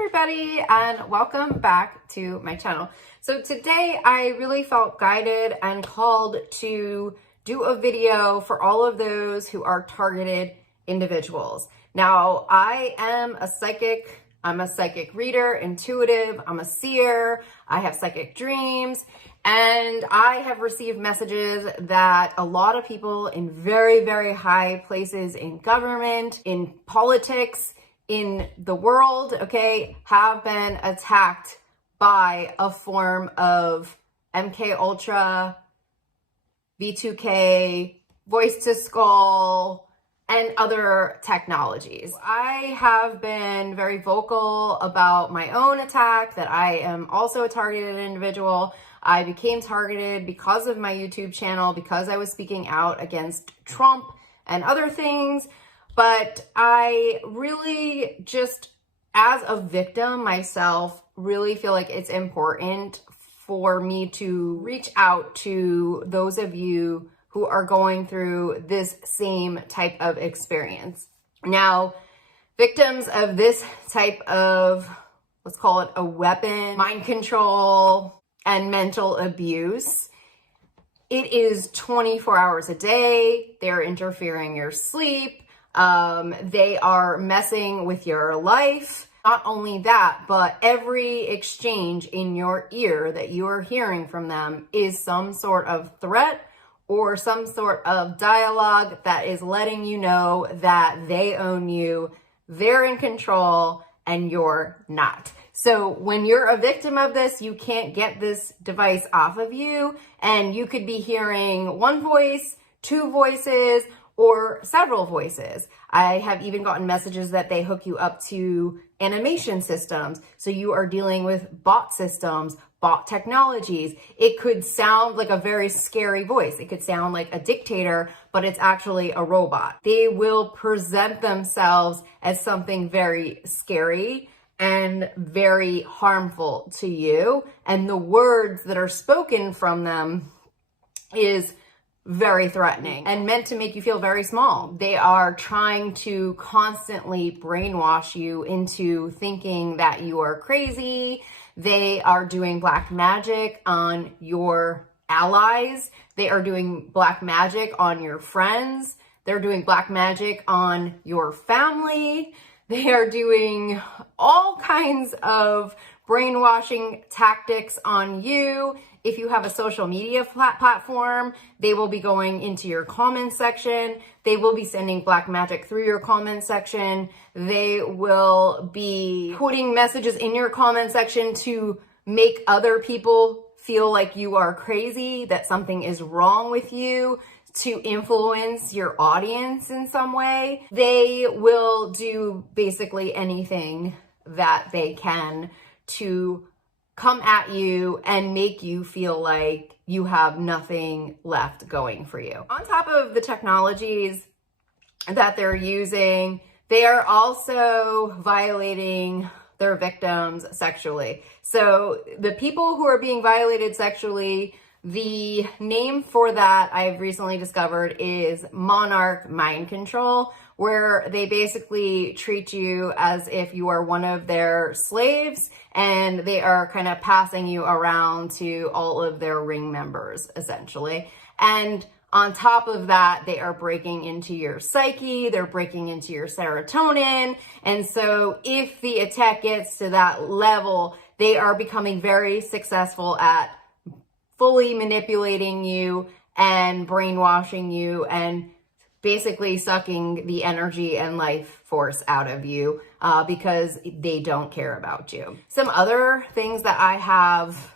everybody, and welcome back to my channel. So today I really felt guided and called to do a video for all of those who are targeted individuals. Now, I am a psychic. I'm a psychic reader, intuitive, I'm a seer, I have psychic dreams, and I have received messages that a lot of people in very, very high places in government, in politics, in the world, okay, have been attacked by a form of MK Ultra, V2K, Voice to Skull, and other technologies. I have been very vocal about my own attack, that I am also a targeted individual. I became targeted because of my YouTube channel, because I was speaking out against Trump and other things. But I really just, as a victim myself, really feel like it's important for me to reach out to those of you who are going through this same type of experience. Now, victims of this type of, let's call it a weapon, mind control, and mental abuse, it is 24 hours a day. They're interfering your sleep. They are messing with your life. Not only that, but every exchange in your ear that you are hearing from them is some sort of threat or some sort of dialogue that is letting you know that they own you, they're in control, and you're not. So when you're a victim of this, you can't get this device off of you, and you could be hearing one voice, two voices, or several voices. I have even gotten messages that they hook you up to animation systems. So you are dealing with bot systems, bot technologies. It could sound like a very scary voice. It could sound like a dictator, but it's actually a robot. They will present themselves as something very scary and very harmful to you. And the words that are spoken from them is very threatening and meant to make you feel very small. They are trying to constantly brainwash you into thinking that you are crazy. They are doing black magic on your allies. They are doing black magic on your friends. They're doing black magic on your family. They are doing all kinds of brainwashing tactics on you. If you have a social media platform, they will be going into your comment section. They will be sending black magic through your comment section. They will be putting messages in your comment section to make other people feel like you are crazy, that something is wrong with you, to influence your audience in some way. They will do basically anything that they can to come at you and make you feel like you have nothing left going for you. On top of the technologies that they're using, they are also violating their victims sexually. So the people who are being violated sexually, the name for that I've recently discovered is monarch mind control, where they basically treat you as if you are one of their slaves, and they are kind of passing you around to all of their ring members, essentially. And on top of that, they are breaking into your psyche, they're breaking into your serotonin. And so if the attack gets to that level, they are becoming very successful at fully manipulating you and brainwashing you and basically sucking the energy and life force out of you because they don't care about you. Some other things that I have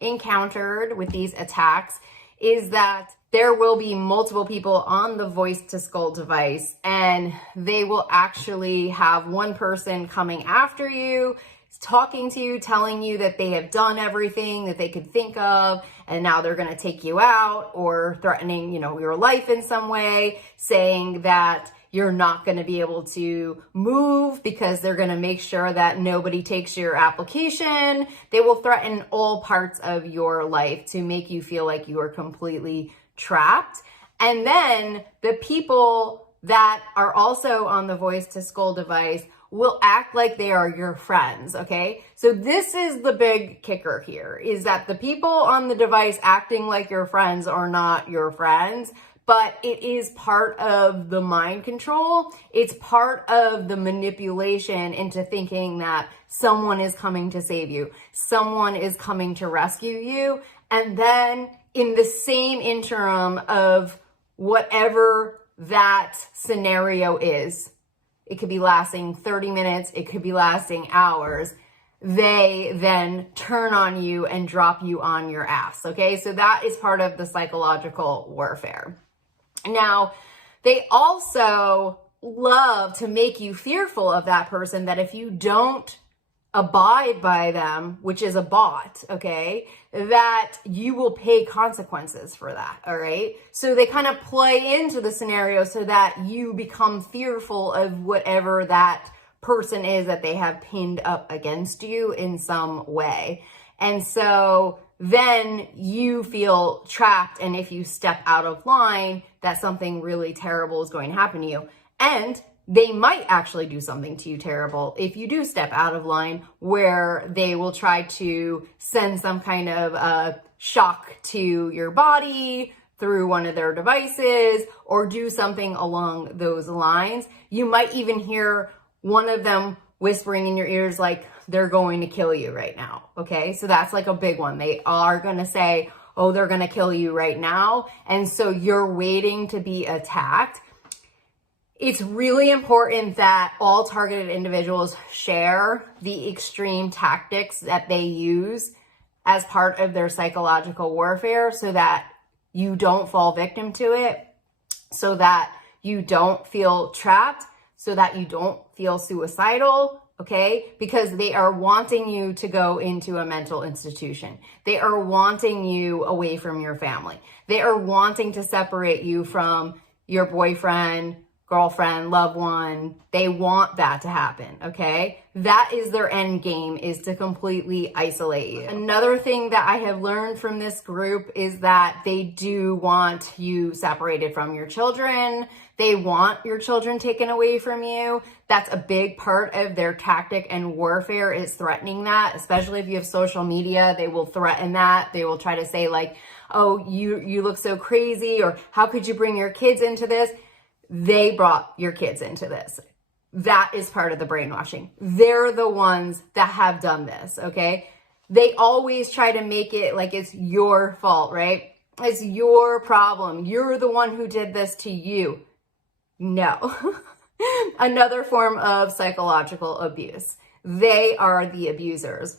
encountered with these attacks is that there will be multiple people on the Voice to Skull device, and they will actually have one person coming after you, talking to you, telling you that they have done everything that they could think of, and now they're going to take you out, or threatening, your life in some way, saying that you're not going to be able to move because they're going to make sure that nobody takes your application. They will threaten all parts of your life to make you feel like you are completely trapped. And then the people that are also on the Voice to Skull device will act like they are your friends, okay? So this is the big kicker here, is that the people on the device acting like your friends are not your friends, but it is part of the mind control. It's part of the manipulation into thinking that someone is coming to save you, someone is coming to rescue you, and then in the same interim of whatever that scenario is, it could be lasting 30 minutes, it could be lasting hours, they then turn on you and drop you on your ass, okay? So that is part of the psychological warfare. Now, they also love to make you fearful of that person, that if you don't abide by them, which is a bot, okay, that you will pay consequences for that, all right? So they kind of play into the scenario so that you become fearful of whatever that person is that they have pinned up against you in some way. And so then you feel trapped, and if you step out of line, that something really terrible is going to happen to you. And they might actually do something to you terrible if you do step out of line, where they will try to send some kind of shock to your body through one of their devices, or do something along those lines. You might even hear one of them whispering in your ears like they're going to kill you right now, okay? So that's like a big one. They are going to say, oh, they're going to kill you right now. And so you're waiting to be attacked. It's really important that all targeted individuals share the extreme tactics that they use as part of their psychological warfare, so that you don't fall victim to it, so that you don't feel trapped, so that you don't feel suicidal, okay? Because they are wanting you to go into a mental institution. They are wanting you away from your family. They are wanting to separate you from your boyfriend, girlfriend, loved one. They want that to happen, okay? That is their end game, is to completely isolate you. Another thing that I have learned from this group is that they do want you separated from your children. They want your children taken away from you. That's a big part of their tactic and warfare, is threatening that, especially if you have social media. They will threaten that. They will try to say like, oh, you look so crazy, or how could you bring your kids into this? They brought your kids into this. That is part of the brainwashing. They're the ones that have done this, okay? They always try to make it like it's your fault, right? It's your problem. You're the one who did this to you. No. Another form of psychological abuse. They are the abusers.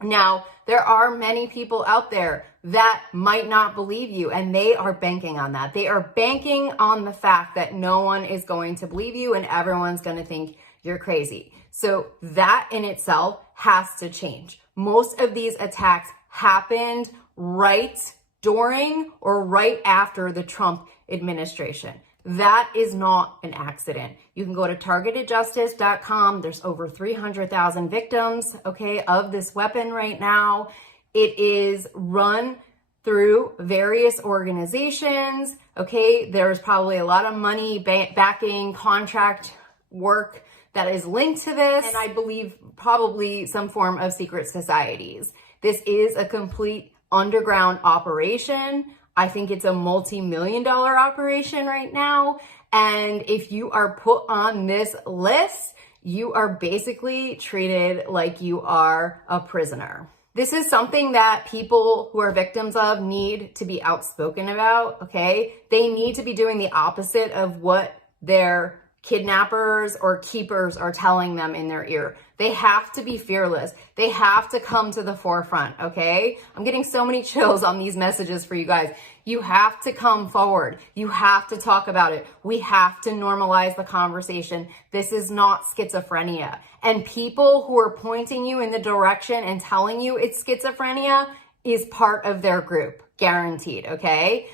Now, there are many people out there that might not believe you, and they are banking on that. They are banking on the fact that no one is going to believe you and everyone's going to think you're crazy. So that in itself has to change. Most of these attacks happened right during or right after the Trump administration. That is not an accident. You can go to targetedjustice.com. There's over 300,000 victims, okay, of this weapon right now. It is run through various organizations, okay? There's probably a lot of money backing contract work that is linked to this, and I believe probably some form of secret societies. This is a complete underground operation. I think it's a multi-million-dollar operation right now. And if you are put on this list, you are basically treated like you are a prisoner. This is something that people who are victims of need to be outspoken about, okay? They need to be doing the opposite of what their kidnappers or keepers are telling them in their ear. They have to be fearless. They have to come to the forefront, okay? I'm getting so many chills on these messages for you guys. You have to come forward. You have to talk about it. We have to normalize the conversation. This is not schizophrenia. And people who are pointing you in the direction and telling you it's schizophrenia is part of their group, guaranteed, okay?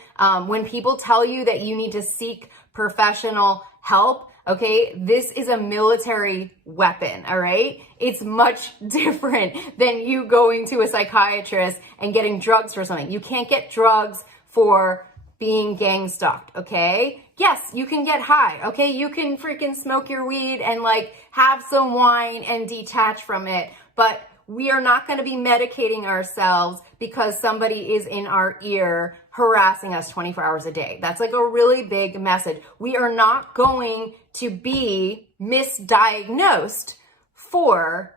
When people tell you that you need to seek professional help, okay, this is a military weapon, all right? It's much different than you going to a psychiatrist and getting drugs for something. You can't get drugs for being gang stalked, okay? Yes, you can get high, okay? You can freaking smoke your weed and like have some wine and detach from it, but we are not going to be medicating ourselves because somebody is in our ear harassing us 24 hours a day. That's like a really big message. We are not going to be misdiagnosed for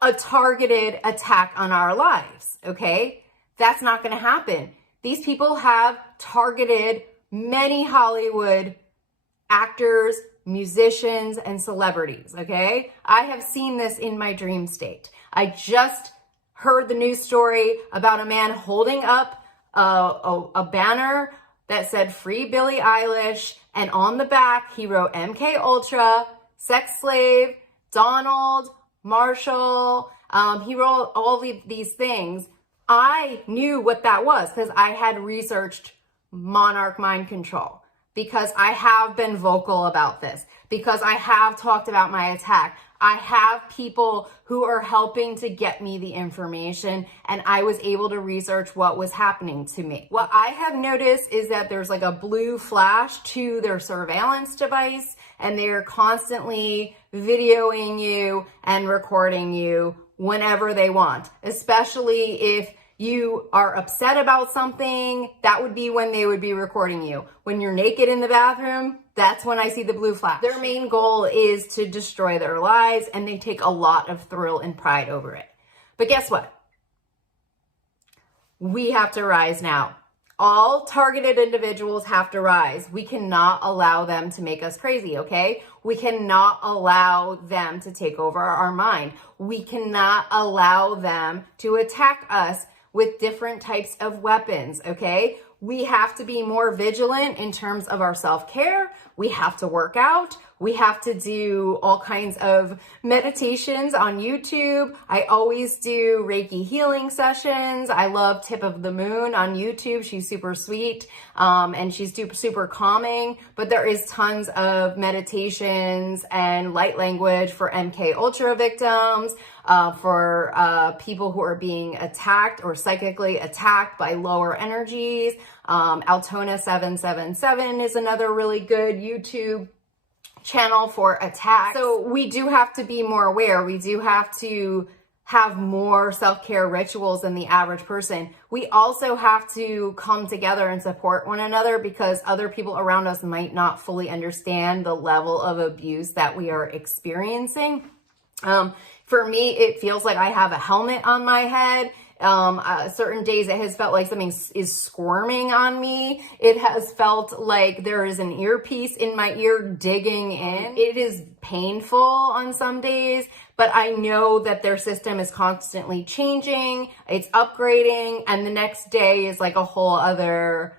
a targeted attack on our lives, okay? That's not going to happen. These people have targeted many Hollywood actors, musicians, and celebrities, okay? I have seen this in my dream state. I just heard the news story about a man holding up a banner that said "Free Billie Eilish," and on the back he wrote MK Ultra, sex slave, Donald, Marshall. He wrote all these things. I knew what that was because I had researched monarch mind control, because I have been vocal about this, because I have talked about my attack. I have people who are helping to get me the information, and I was able to research what was happening to me. What I have noticed is that there's like a blue flash to their surveillance device, and they're constantly videoing you and recording you whenever they want, especially if you are upset about something. That would be when they would be recording you. When you're naked in the bathroom, that's when I see the blue flash. Their main goal is to destroy their lives, and they take a lot of thrill and pride over it. But guess what? We have to rise now. All targeted individuals have to rise. We cannot allow them to make us crazy, okay? We cannot allow them to take over our mind. We cannot allow them to attack us with different types of weapons, okay? We have to be more vigilant in terms of our self-care. We have to work out. We have to do all kinds of meditations on YouTube. I always do Reiki healing sessions. I love Tip of the Moon on YouTube. She's super sweet, and she's super calming. But there is tons of meditations and light language for MK Ultra victims, for people who are being attacked or psychically attacked by lower energies. Altona 777 is another really good YouTube channel for attacks. So we do have to be more aware. We do have to have more self-care rituals than the average person. We also have to come together and support one another, because other people around us might not fully understand the level of abuse that we are experiencing. For me, it feels like I have a helmet on my head. Certain days it has felt like something is squirming on me. It has felt like there is an earpiece in my ear digging in. It is painful on some days, but I know that their system is constantly changing. It's upgrading, and the next day is like a whole other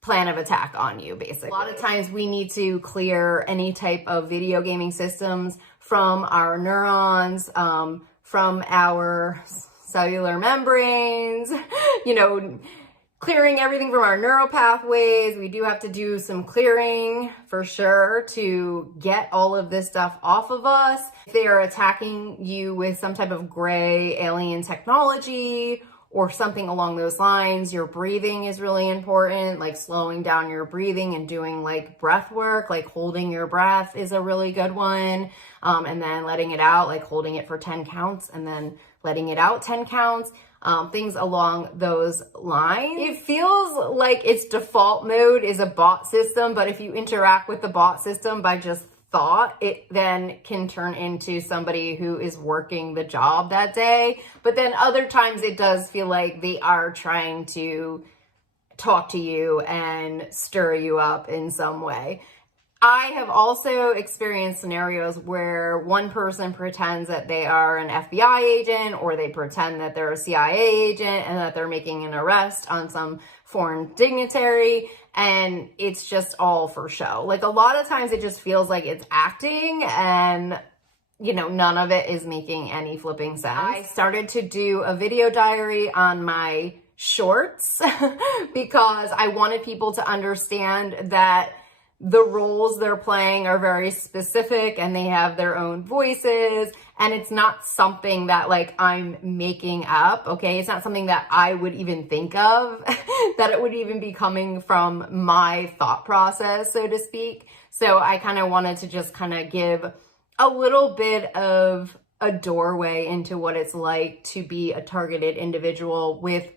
plan of attack on you, basically. A lot of times we need to clear any type of video gaming systems from our neurons, from our cellular membranes, you know, clearing everything from our neural pathways. We do have to do some clearing for sure to get all of this stuff off of us. If they are attacking you with some type of gray alien technology or something along those lines, your breathing is really important, like slowing down your breathing and doing like breath work, like holding your breath is a really good one. And then letting it out, like holding it for 10 counts and then letting it out 10 counts, things along those lines. It feels like its default mode is a bot system, but if you interact with the bot system by just thought, it then can turn into somebody who is working the job that day. But then other times it does feel like they are trying to talk to you and stir you up in some way. I have also experienced scenarios where one person pretends that they are an FBI agent, or they pretend that they're a CIA agent and that they're making an arrest on some foreign dignitary, and it's just all for show. Like, a lot of times it just feels like it's acting, and you know, none of it is making any flipping sense. I started to do a video diary on my shorts because I wanted people to understand that the roles they're playing are very specific and they have their own voices, and it's not something that like I'm making up, okay? It's not something that I would even think of, that it would even be coming from my thought process, so to speak. So I kind of wanted to just kind of give a little bit of a doorway into what it's like to be a targeted individual with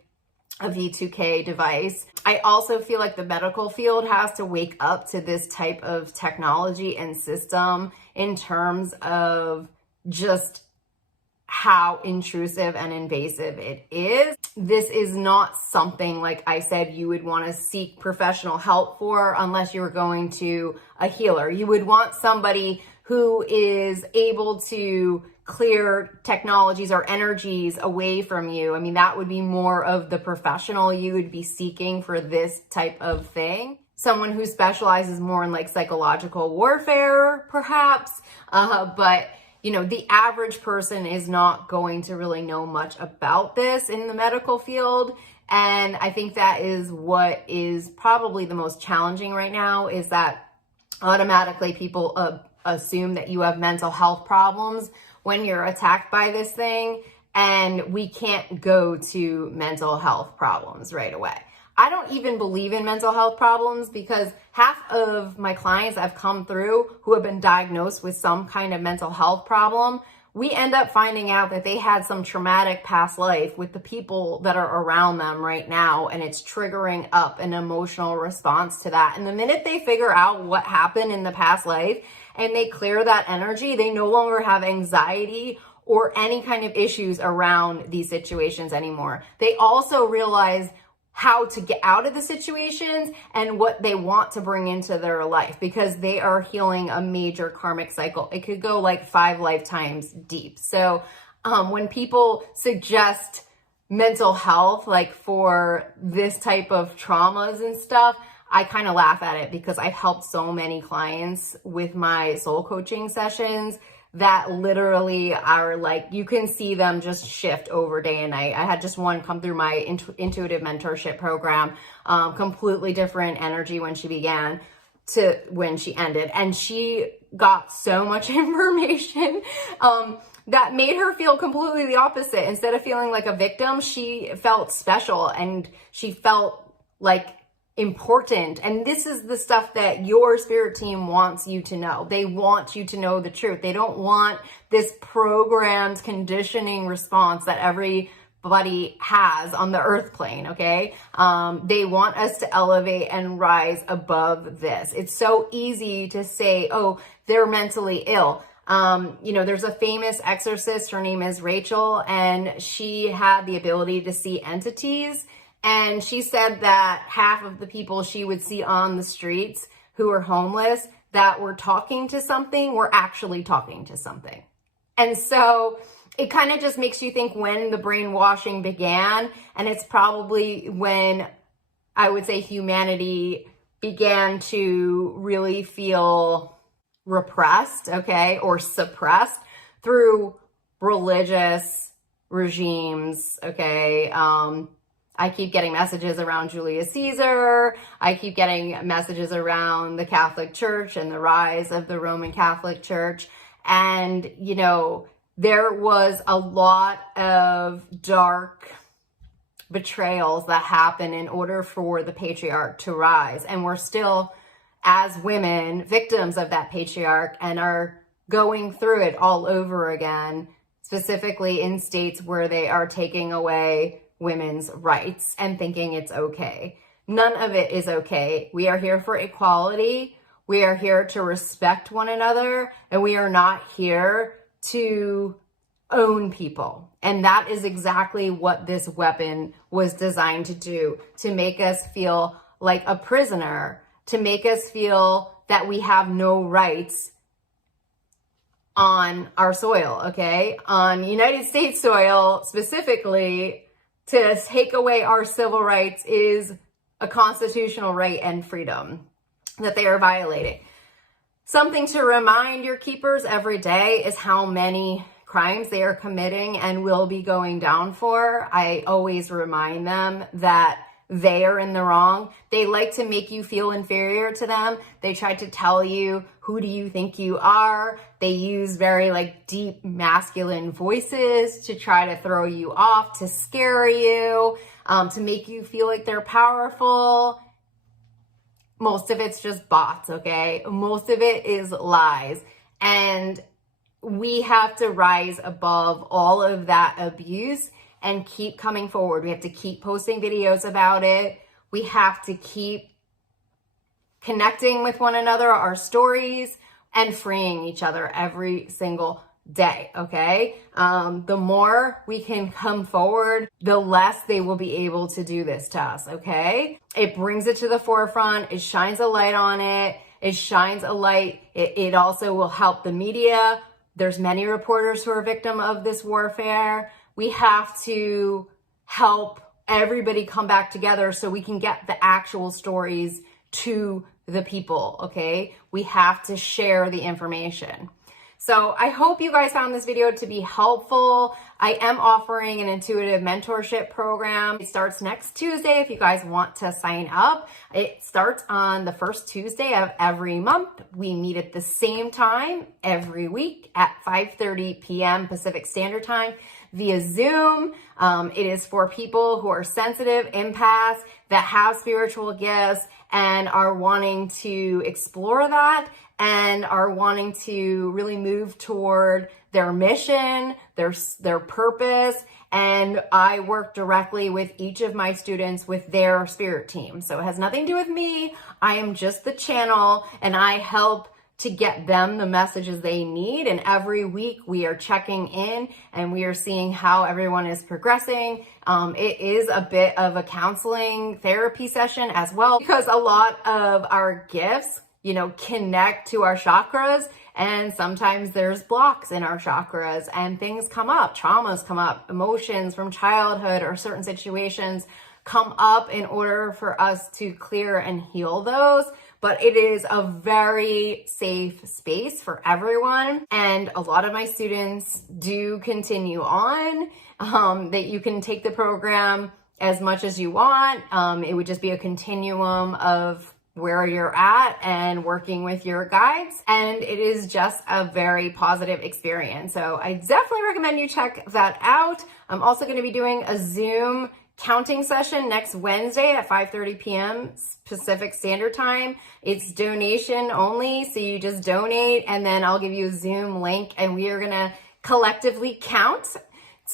a V2K device. I also feel like the medical field has to wake up to this type of technology and system in terms of just how intrusive and invasive it is. This is not something, like I said, you would want to seek professional help for unless you were going to a healer. You would want somebody who is able to clear technologies or energies away from you. I mean, that would be more of the professional you would be seeking for this type of thing. Someone who specializes more in like psychological warfare, perhaps. But you know, the average person is not going to really know much about this in the medical field. And I think that is what is probably the most challenging right now, is that automatically people assume that you have mental health problems when you're attacked by this thing, and we can't go to mental health problems right away. I don't even believe in mental health problems, because half of my clients that have come through who have been diagnosed with some kind of mental health problem, we end up finding out that they had some traumatic past life with the people that are around them right now, and it's triggering up an emotional response to that. And the minute they figure out what happened in the past life and they clear that energy, they no longer have anxiety or any kind of issues around these situations anymore. They also realize how to get out of the situations and what they want to bring into their life, because they are healing a major karmic cycle. It could go like 5 lifetimes deep. So when people suggest mental health, like for this type of traumas and stuff, I kind of laugh at it, because I've helped so many clients with my soul coaching sessions that literally are like, you can see them just shift over day and night. I had just one come through my intuitive mentorship program, completely different energy when she began to when she ended. And she got so much information that made her feel completely the opposite. Instead of feeling like a victim, she felt special and she felt like important. And this is the stuff that your spirit team wants you to know. They want you to know the truth. They don't want this programmed conditioning response that everybody has on the earth plane, okay? They want us to elevate and rise above this. It's so easy to say, oh, they're mentally ill. You know, there's a famous exorcist, her name is Rachel, and she had the ability to see entities. And she said that half of the people she would see on the streets who were homeless that were talking to something were actually talking to something. And so it kind of just makes you think when the brainwashing began, and it's probably when I would say humanity began to really feel repressed, okay, or suppressed through religious regimes, okay. I keep getting messages around Julius Caesar. I keep getting messages around the Catholic Church and the rise of the Roman Catholic Church. And, you know, there was a lot of dark betrayals that happened in order for the patriarch to rise. And we're still, as women, victims of that patriarch and are going through it all over again, specifically in states where they are taking away women's rights and thinking it's okay. None of it is okay. We are here for equality. We are here to respect one another, and we are not here to own people. And that is exactly what this weapon was designed to do, to make us feel like a prisoner, to make us feel that we have no rights on our soil, okay? On United States soil specifically. To take away our civil rights is a constitutional right and freedom that they are violating. Something to remind your keepers every day is how many crimes they are committing and will be going down for. I always remind them that they are in the wrong. They like to make you feel inferior to them. They try to tell you, who do you think you are? They use very like deep masculine voices to try to throw you off, to scare you, to make you feel like they're powerful. Most of it's just bots, okay? Most of it is lies. And we have to rise above all of that abuse and keep coming forward. We have to keep posting videos about it. We have to keep connecting with one another, our stories, and freeing each other every single day, okay? The more we can come forward, the less they will be able to do this to us, okay? It brings it to the forefront. It shines a light on it. It shines a light. It also will help the media. There's many reporters who are victim of this warfare. We have to help everybody come back together so we can get the actual stories to the people, okay? We have to share the information. So I hope you guys found this video to be helpful. I am offering an intuitive mentorship program. It starts next Tuesday if you guys want to sign up. It starts on the first Tuesday of every month. We meet at the same time every week at 5:30 p.m. Pacific Standard Time via Zoom. It is for people who are sensitive, empaths, that have spiritual gifts and are wanting to explore that and are wanting to really move toward their mission, their purpose. And I work directly with each of my students with their spirit team. So it has nothing to do with me. I am just the channel, and I help to get them the messages they need. And every week we are checking in and we are seeing how everyone is progressing. It is a bit of a counseling therapy session as well, because a lot of our gifts, connect to our chakras, and sometimes there's blocks in our chakras and things come up, traumas come up, emotions from childhood or certain situations come up in order for us to clear and heal those. But it is a very safe space for everyone. And a lot of my students do continue on, that you can take the program as much as you want. It would just be a continuum of where you're at and working with your guides. And it is just a very positive experience. So I definitely recommend you check that out. I'm also going to be doing a Zoom counting session next Wednesday at 5:30 p.m. Pacific Standard Time. It's donation only, so you just donate and then I'll give you a Zoom link and we are going to collectively count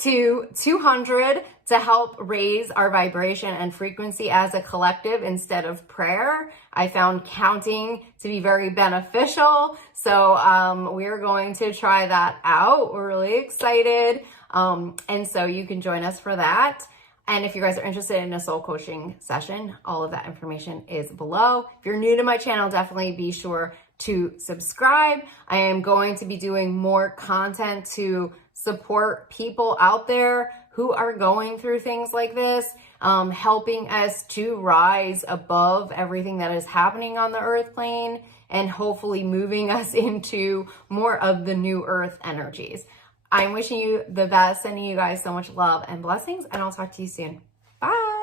to 200 to help raise our vibration and frequency as a collective instead of prayer. I found counting to be very beneficial. So we're going to try that out. We're really excited. And so you can join us for that. And if you guys are interested in a soul coaching session, all of that information is below. If you're new to my channel, definitely be sure to subscribe. I am going to be doing more content to support people out there who are going through things like this, helping us to rise above everything that is happening on the earth plane and hopefully moving us into more of the new earth energies. I'm wishing you the best, sending you guys so much love and blessings, and I'll talk to you soon. Bye.